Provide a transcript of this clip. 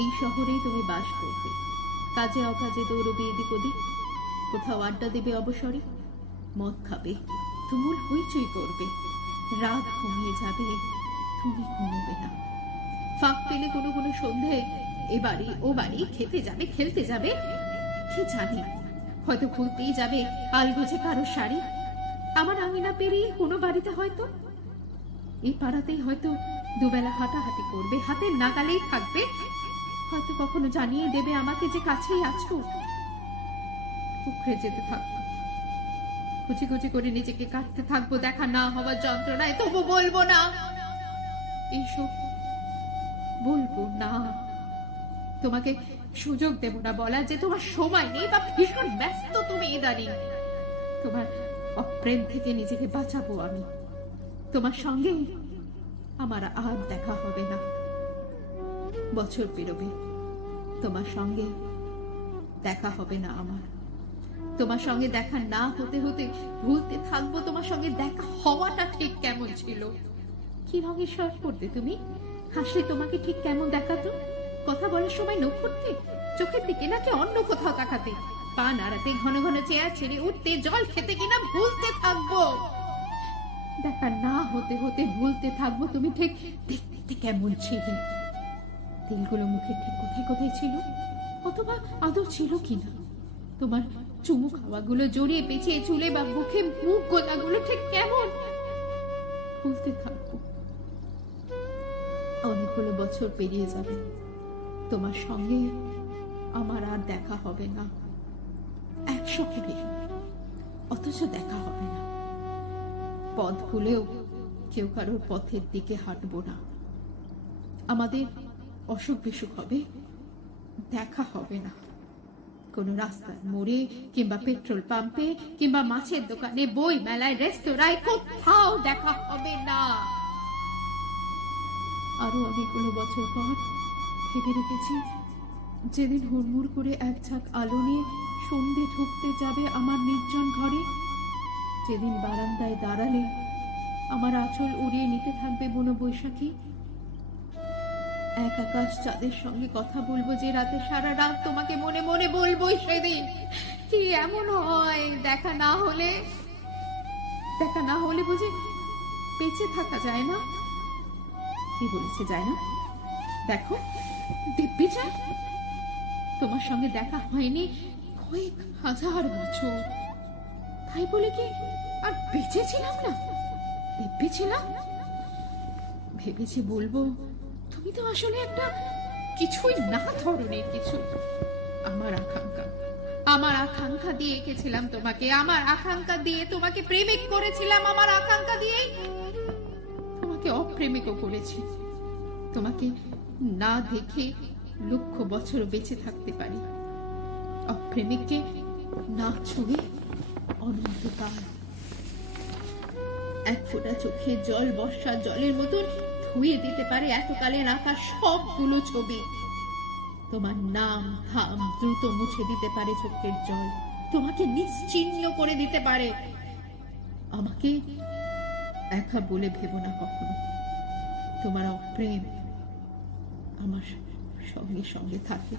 এই শহরেই তুমি বাস করবে, কাজে অকাজে দৌড়বে এদিক ওদিক, কোথাও আড্ডা দেবে অবসরে, মদ খাবে, তুমুল হইচই করবে, রাত ঘুমিয়ে যাবে, তুমি ঘুমোবে না। ফাঁক পেলে কোনো কোনো সন্ধে এ বাড়ি ও বাড়ি খেতে যাবে, খেলতে যাবে, কি জানি, হয়তো খুলতেই যাবে আলগোছে কারো শাড়ি, আমার আঙিনা পেরিয়ে কোনো বাড়িতে হয়তো, এই পাড়াতেই হয়তো দুবেলা হাঁটাহাঁটি করবে, হাতের নাগালেই থাকবে, হয়তো কখনো জানিয়ে দেবে আমাকে যে কাছেই আছো। উখড়ে যেতে থাকবো, কুচি কুচি করে নিজেকে কাটতে থাকবো দেখা না হওয়ার যন্ত্রণায়, তবু বলবো না, এইসব বলবো না। তোমাকে সুযোগ দেব না বলা যে তোমার সময় নেই বা ভীষণ ব্যস্ত তুমি ইদানিং। তোমার অপ্রেম থেকে নিজেকে বাঁচাবো আমি। তোমার সঙ্গে আমার আর দেখা হবে না, বছর পেরোবে, তোমার সঙ্গে দেখা হবে না আমার। তোমার সঙ্গে দেখা না হতে হতে ভুলতে থাকবো তোমার সঙ্গে দেখা হওয়াটা ঠিক কেমন ছিল। কি রঙের শার্ট পরতে তুমি, হাসলে তোমাকে ঠিক কেমন দেখাতো, কথা বলার সময় নখ করতে চোখের দিকে নাকি অন্য কোথাও তাকাতে, পা নাড়াতে, ঘন ঘন চেয়ার ছেড়ে উঠতে, জল খেতে কিনা ভুলতে থাকবো। দেখা না হতে হতে ভুলতে থাকবো তুমি ঠিক দেখতে কেমন ছিলে, তিলগুলো মুখে ঠিক কোথায় কোথায় ছিল, অথবা আদৌ ছিল কিনা, তোমার চুমু খাওয়াগুলো জড়িয়ে পেঁচিয়ে চুলে বা মুখে মুখ গোলাগুলো ঠিক কেমন, ভুলতে থাকবো। অনেকগুলো বছর পেরিয়ে যাবে, তোমার সঙ্গে আমার আর দেখা হবে না, 100 করে, অথচ দেখা হবে না। পথ ভুলেও কেউ কারোর পথের দিকে হাঁটবো না, আমাদের অসুখ বিসুখ হবে, দেখা হবে না। কোন রাস্তার মোড়ে কিংবা পেট্রোল পাম্পে কিংবা মাছের দোকানে, বই মেলায়, রেস্তোরাঁয়, কোথাও দেখা হবে না। আরো অনেকগুলো বছর পর ভেবে রেখেছি, যেদিন হুড়মুড় করে এক ঝাঁক আলো নিয়ে সন্ধে ঢুকতে যাবে আমার নির্জন ঘরে, যেদিন বারান্দায় দাঁড়ালে আমার আঁচল উড়িয়ে নিতে থাকবে বুনো বৈশাখী, এক আকাশ চাঁদের সঙ্গে কথা বলবো যে রাতে, সারা রাত তোমাকে মনে মনে বলবোই সেদিন। কি এমন হয় দেখা না হলে, দেখা না হলে বুঝি বেঁচে থাকা যায় না? কি বলেছে যায় না? দেখো দিব্যি যায়, তোমার সঙ্গে দেখা হয়নি কয়েক হাজার বছর, তাই বলে কি আর বেঁচে ছিলাম না, দিব্যি ছিলাম। ভেবেছি বলবো, তুমি তো আসলে একটা কিছুই না ধরনের কিছু। আমার আকাঙ্ক্ষা দিয়ে এঁকেছিলাম তোমাকে, আমার আকাঙ্ক্ষা দিয়ে তোমাকে প্রেমিক করেছিলাম, আমার আকাঙ্ক্ষা দিয়ে তোমাকে অপ্রেমিকও করেছি। তোমাকে না দেখে লক্ষ বছর বেঁচে থাকতে পারি, অপ্রেমিককে না ছুঁয়ে অনন্তকাল। এক ফোঁটা চোখে জল বর্ষার জলের মতন ধুয়ে দিতে পারে এতকালের আঁকা সবগুলো ছবি। তোমার নাম ধাম দ্রুত মুছে দিতে পারে চোখের জল, তোমাকে নিশ্চিহ্ন করে দিতে পারে। আমাকে একা বলে ভেবো না কখনো, তোমার অপ্রেম আমার সঙ্গে সঙ্গে থাকে।